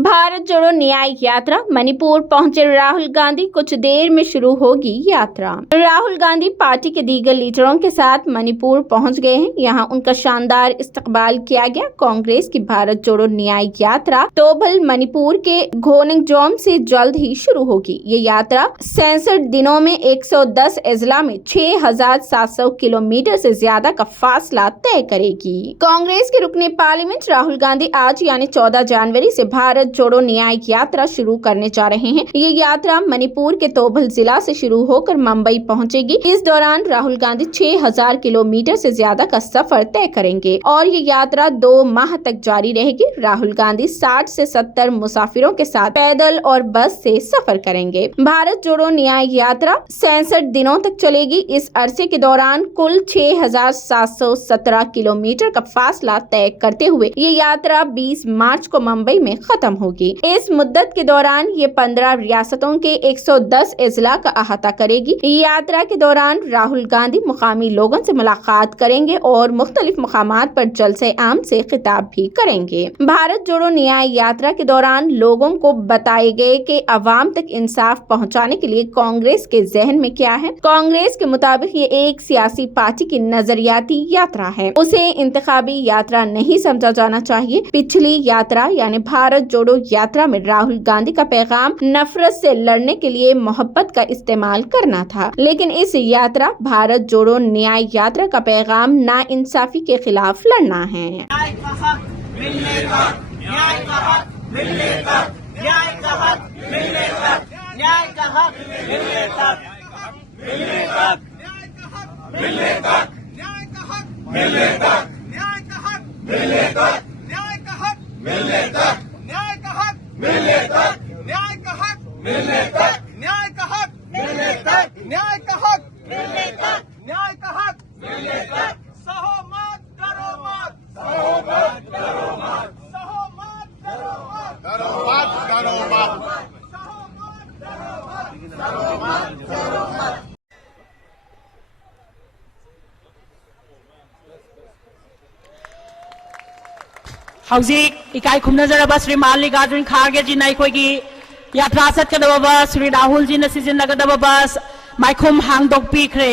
भारत जोड़ो न्याय यात्रा मणिपुर पहुंचे राहुल गांधी। कुछ देर में शुरू होगी यात्रा। राहुल गांधी पार्टी के दीगर लीडरों के साथ मणिपुर पहुंच गए हैं। यहां उनका शानदार इस्तकबाल किया गया। कांग्रेस की भारत जोड़ो न्याय यात्रा तोबल मणिपुर के घोनिंगजोम से जल्द ही शुरू होगी। ये यात्रा 67 दिनों में 110 अजला में 6,700 किलोमीटर से ज्यादा का फासला तय करेगी। कांग्रेस के रुकने पार्लियामेंट राहुल गांधी आज यानी 14 जनवरी से भारत जोड़ो न्याय यात्रा शुरू करने जा रहे हैं। ये यात्रा मणिपुर के तोबल जिला से शुरू होकर मुंबई पहुंचेगी। इस दौरान राहुल गांधी 6,000 किलोमीटर से ज्यादा का सफर तय करेंगे और ये यात्रा 2 माह तक जारी रहेगी। राहुल गांधी 60 से 70 मुसाफिरों के साथ पैदल और बस से सफर करेंगे। भारत जोड़ो न्याय यात्रा 67 दिनों तक चलेगी। इस अरसे के दौरान कुल 6,717 किलोमीटर का फासला तय करते हुए ये यात्रा 20 मार्च को मुंबई में खत्म होगी। इस मुद्दत के दौरान ये 15 रियासतों के 110 अजला का अहाता करेगी। यात्रा के दौरान राहुल गांधी मुकामी लोगों से मुलाकात करेंगे और मुख्तलिफ मकामात पर जलसे आम से खिताब भी करेंगे। भारत जोड़ो न्याय यात्रा के दौरान लोगों को बताए गए कि अवाम तक इंसाफ पहुंचाने के लिए कांग्रेस के जहन में क्या है। कांग्रेस के मुताबिक ये एक सियासी पार्टी की नजरियाती यात्रा है। उसे इंतखाबी यात्रा नहीं समझा जाना चाहिए। पिछली यात्रा यानी भारत जोड़ो यात्रा में राहुल गांधी का पैगाम नफरत से लड़ने के लिए मोहब्बत का इस्तेमाल करना था, लेकिन इस यात्रा भारत जोड़ो न्याय यात्रा का पैगाम नाइंसाफी के खिलाफ लड़ना है। न्याय का हक मिलने तक, न्याय का हक मिलने तक, न्याय का हक मिलने तक, न्याय का हक मिलने तक, मिलने तक, मिलने तक, न्याय का हक मिलने तक, न्याय का हक मिलने तक, न्याय का हक मिलने तक, न्याय का हक मिलने तक, न्याय का हक मिलने तक, न्याय का हक मिलने तक, न्याय का हक मिलने तक, न्याय का हक मिलने तक। सहो मत करो मत, सहो मत करो मत, सहो मत करो मत, करो मत करो मत, सहो मत करो मत, सहो मत करो मत। हौजिक इकाई खुमनजरबा श्री मल्लिकार्जुन खड़गे जी अखोगी यात्रा चटकदब श्री राहुल जी सिजनगदब बस माइखुम हांगदोक्पीख्रे।